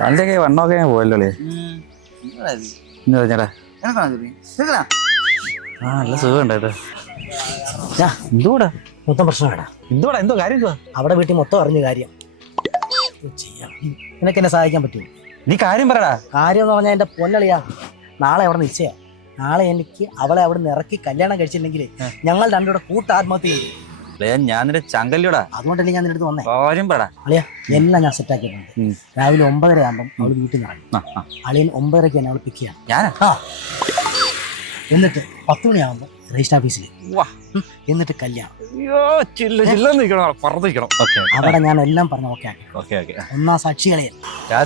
അതിന്റെയൊക്കെ വണ്ണമൊക്കെ ഞാൻ പോയല്ലേ ഇന്ന് പറഞ്ഞടാ. ആ നല്ല സുഖമുണ്ട് കേട്ടോ. എന്തുകൂടാ മൊത്തം പ്രശ്നമാടാ. എന്തുകൂടാ എന്തോ കാര്യം എന്തുവാ? അവിടെ വീട്ടിൽ മൊത്തം അറിഞ്ഞ കാര്യം. നിനക്ക് എന്നെ സഹായിക്കാൻ പറ്റുമോ? നീ കാര്യം പറയടാ. കാര്യം എന്ന് പറഞ്ഞാൽ എന്റെ പൊന്നളിയാ, നാളെ അവിടെ നിശ്ചയ. നാളെ എനിക്ക് അവളെ അവിടെ നിന്ന് ഇറക്കി കല്യാണം കഴിച്ചില്ലെങ്കിൽ ഞങ്ങൾ രണ്ടുകൂടെ ആത്മഹത്യ ചെയ്യും. ഞാൻ നിന്റെ ചങ്കല്ലോടാ. അതുകൊണ്ടല്ലേ ഞാൻ നിന്റെ അടുത്ത് വന്നേ. കാര്യം പറടാ. അളിയാ എല്ലാം ഞാൻ സെറ്റ് ആക്കിയിട്ടുണ്ട്. രാവിലെ 9:30 ആകുമ്പോൾ അവള് വീട്ടിൽ നിന്ന് ഇറങ്ങും. അളിയൻ 9:30 തന്നെ അവൾ പിക്ക് ചെയ്യണം. എന്നിട്ട് 10 മണിയാകുമ്പോൾ രജിസ്റ്റർ ഓഫീസിൽ, എന്നിട്ട് കല്യാണം. അവിടെ ഞാൻ എല്ലാം പറഞ്ഞ ഓക്കെ. ഒന്നാം സാക്ഷികളെ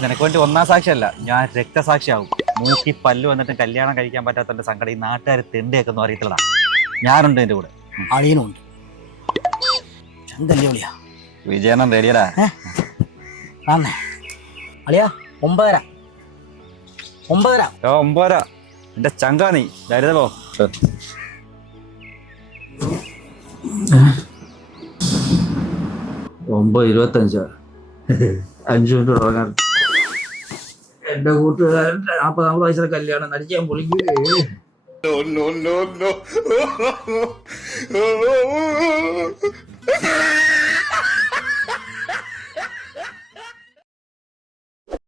നിനക്ക് വേണ്ടി ഒന്നാം സാക്ഷിയല്ല, ഞാൻ രക്തസാക്ഷിയാവും. മൂക്കി പല്ല് വന്നിട്ട് കല്യാണം കഴിക്കാൻ പറ്റാത്ത സങ്കടം ഈ നാട്ടുകാർ തെണ്ടിയൊക്കെ അറിയത്തില്ലടാ. ഞാനുണ്ട് എന്റെ കൂടെ. അളിയനുണ്ട്. ചന്തല്ലിയാ വിജയനം റെഡിയടാ. അളിയാ 9:30. 9:30 എന്റെ ചങ്കാ നീ ധൈര്യതോ. 9:25 5 മിനിറ്റ് ഉറങ്ങാൻ. എന്റെ കൂട്ടുകാരൻ 40 വയസ്സിലെ കല്യാണം നടിക്കാൻ പൊളിക്കുകയെ. No.